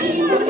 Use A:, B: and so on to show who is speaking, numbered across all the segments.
A: Thank you.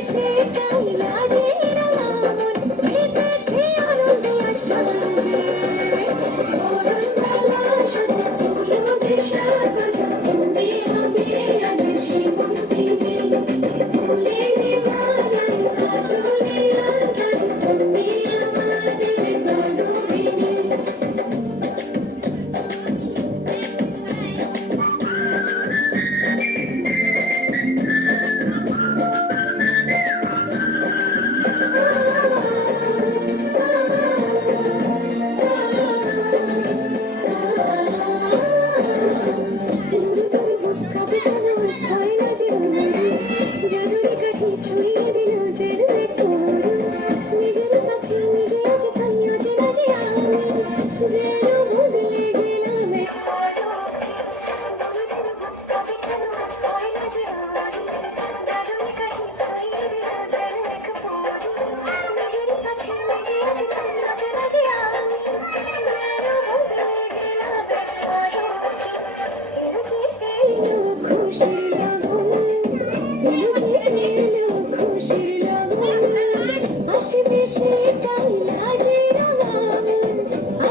A: Weź mi tam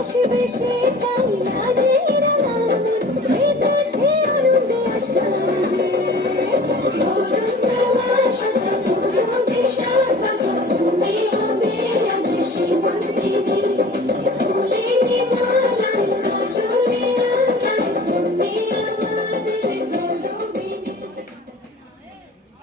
A: বেশি বেশি কানি লাগে